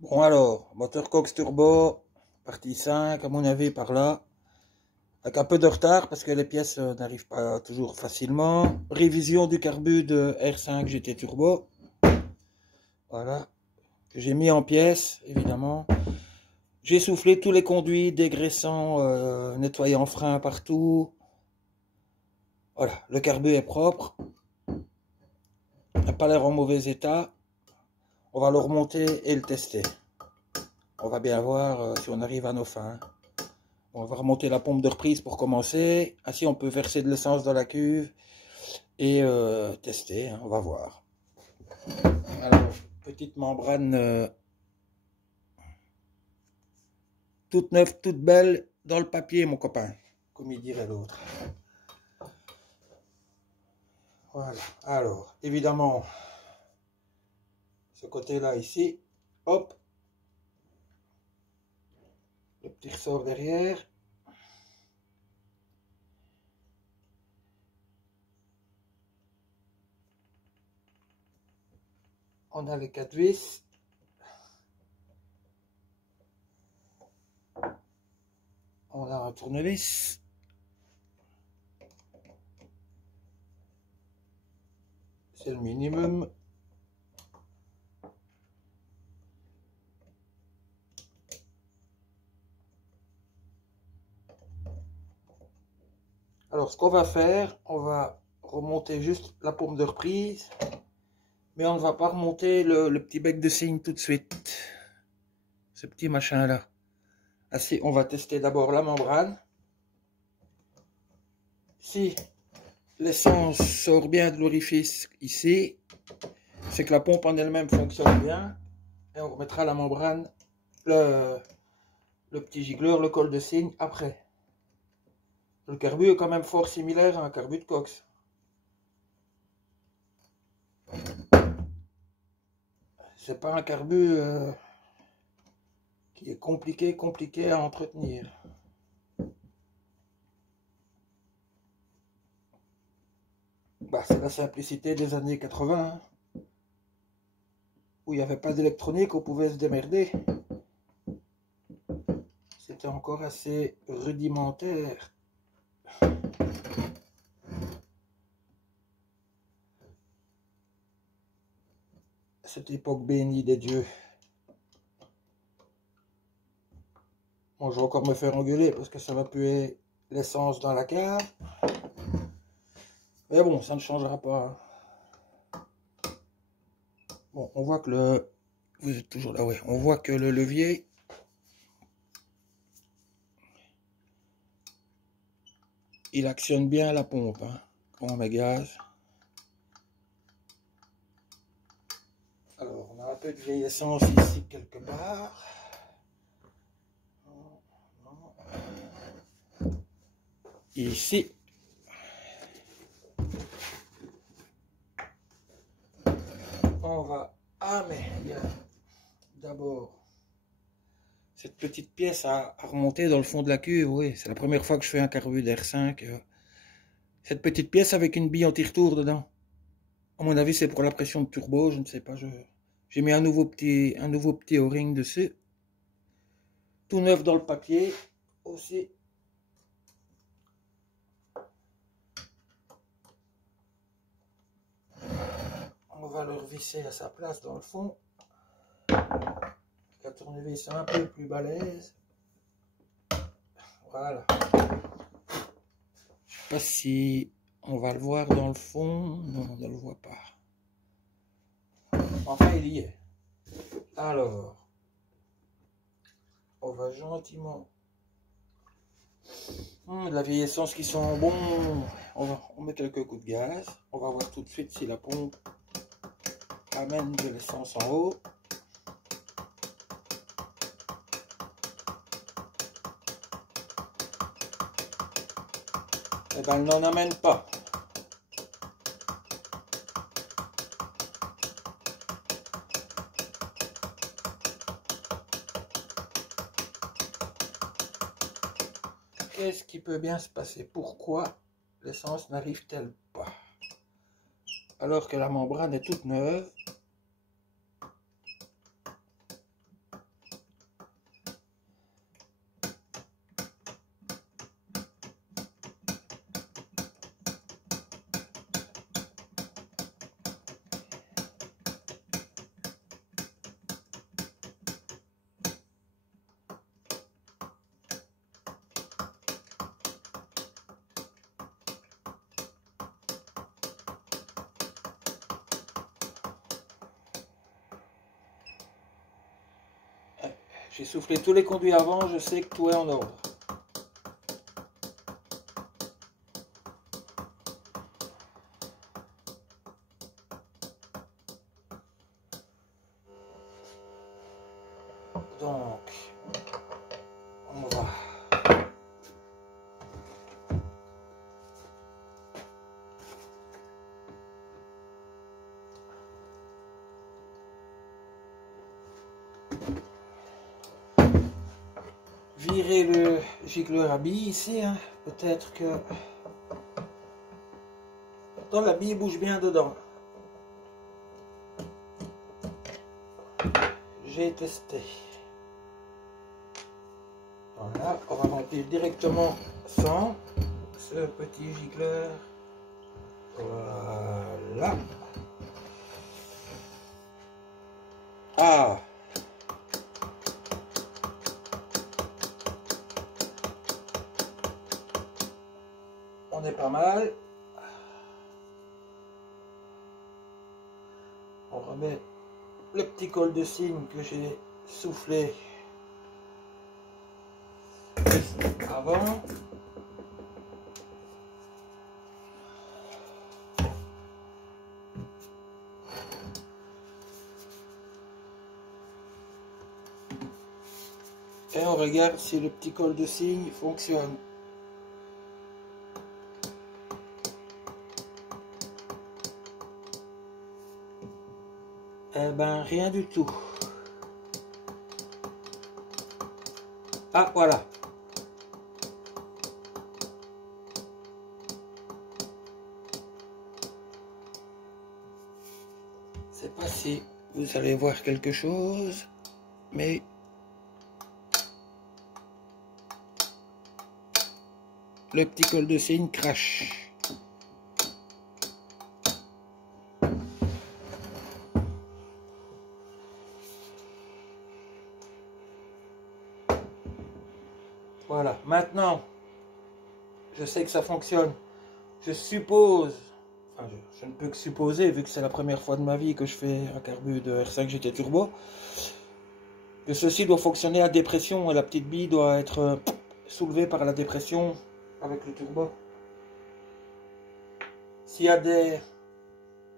Bon alors, moteur Cox Turbo, partie 5 à mon avis par là, avec un peu de retard parce que les pièces n'arrivent pas toujours facilement. Révision du carbu de R5 GT Turbo, voilà, que j'ai mis en pièces évidemment. J'ai soufflé tous les conduits, dégraissant, nettoyant frein partout. Voilà, le carbu est propre, n'a pas l'air en mauvais état. On va le remonter et le tester. On va bien voir si on arrive à nos fins. On va remonter la pompe de reprise pour commencer. Ainsi, on peut verser de l'essence dans la cuve et tester. Hein, on va voir. Alors, petite membrane toute neuve, toute belle dans le papier, mon copain, comme il dirait l'autre. Voilà. Alors, évidemment, ce côté-là ici, hop, le petit ressort derrière. On a les 4 vis. On a un tournevis. C'est le minimum. Alors, ce qu'on va faire, on va remonter juste la pompe de reprise. Mais on ne va pas remonter le petit bec de cygne tout de suite. Ce petit machin là. Ainsi, on va tester d'abord la membrane. Si l'essence sort bien de l'orifice ici, c'est que la pompe en elle-même fonctionne bien. Et on remettra la membrane, le petit gicleur, le col de cygne après. Le carbu est quand même fort similaire à un carbu de Cox. C'est pas un carbu qui est compliqué à entretenir. Bah, c'est la simplicité des années 80, hein, où il n'y avait pas d'électronique, on pouvait se démerder. C'était encore assez rudimentaire. Cette époque bénie des dieux. Bon, je vais encore me faire engueuler parce que ça va puer l'essence dans la cave. Mais bon, ça ne changera pas. Bon, on voit que le... Vous êtes toujours là, ouais. On voit que le levier... il actionne bien la pompe, hein, quand on met gaz. Alors, on a un peu de vieille essence ici quelque part. Ici. On va... Ah, mais il y a d'abord cette petite pièce à remonter dans le fond de la cuve. Oui, c'est la première fois que je fais un carbu d'R5. Cette petite pièce avec une bille anti-retour dedans. À mon avis, c'est pour la pression de turbo, je ne sais pas. J'ai mis un nouveau petit O-ring dessus. Tout neuf dans le papier aussi. On va le revisser à sa place dans le fond. La tournevis un peu plus balèze. Voilà. Je sais pas si on va le voir dans le fond. Non, on ne le voit pas. Enfin, il y est. Alors, on va gentiment... de la vieille essence qui sent bon. On met quelques coups de gaz. On va voir tout de suite si la pompe amène de l'essence en haut. Eh ben, elle n'en amène pas. Qu'est-ce qui peut bien se passer? Pourquoi l'essence n'arrive-t-elle pas? Alors que la membrane est toute neuve. J'ai soufflé tous les conduits avant, je sais que tout est en ordre. Donc, on va virer le gicleur à billes ici, hein. Peut-être que dans la bille bouge bien dedans. J'ai testé. Voilà, on va remplir directement sans ce petit gicleur. Voilà. Ah! On est pas mal. On remet le petit col de cygne que j'ai soufflé avant. Et on regarde si le petit col de cygne fonctionne. Eh ben, rien du tout. Ah, voilà. C'est pas si vous allez voir quelque chose, mais le petit col de cygne crache. Voilà, maintenant, je sais que ça fonctionne. Je suppose, enfin je ne peux que supposer, vu que c'est la première fois de ma vie que je fais un carbu de R5 GT Turbo, que ceci doit fonctionner à dépression et la petite bille doit être soulevée par la dépression avec le turbo. S'il y a des...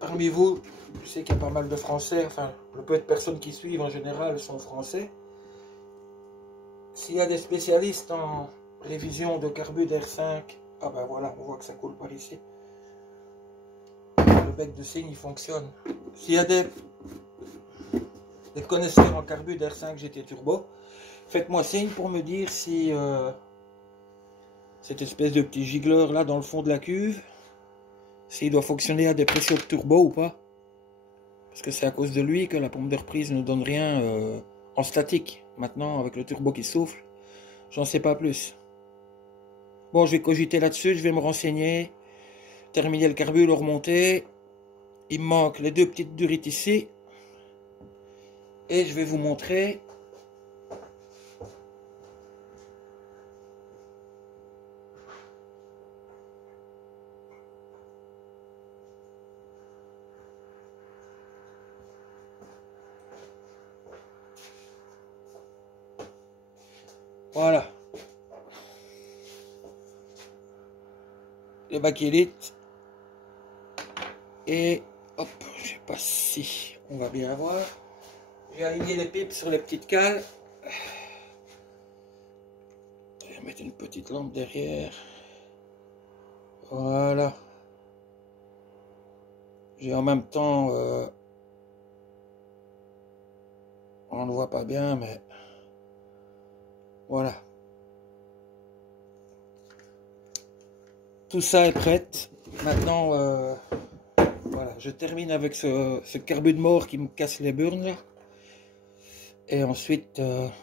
Parmi vous, je sais qu'il y a pas mal de Français, enfin le peu de personnes qui suivent en général sont Français. S'il y a des spécialistes en révision de carbu d'R5, ah ben voilà, on voit que ça coule par ici. Le bec de cygne il fonctionne. S'il y a des connaisseurs en carbu d'R5 GT Turbo, faites-moi signe pour me dire si cette espèce de petit gicleur là dans le fond de la cuve, s'il doit fonctionner à des pressions de turbo ou pas. Parce que c'est à cause de lui que la pompe de reprise ne donne rien en statique. Maintenant, avec le turbo qui souffle, j'en sais pas plus. Bon, je vais cogiter là-dessus, je vais me renseigner, terminer le carbu, le remonter. Il me manque les deux petites durites ici. Et je vais vous montrer. Voilà. Les bakélite. Et hop, je sais pas si on va bien voir. J'ai aligné les pipes sur les petites cales. Je vais mettre une petite lampe derrière. Voilà. J'ai en même temps... on ne voit pas bien, mais... Voilà. Tout ça est prêt. Maintenant, voilà, je termine avec ce carbu de mort qui me casse les burnes là. Et ensuite,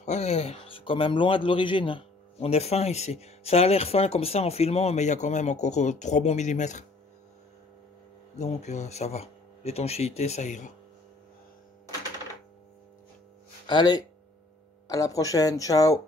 ouais, c'est quand même loin de l'origine. Hein. On est fin ici. Ça a l'air fin comme ça en filmant, mais il y a quand même encore 3 bons millimètres. Donc ça va. L'étanchéité, ça ira. Allez, à la prochaine. Ciao.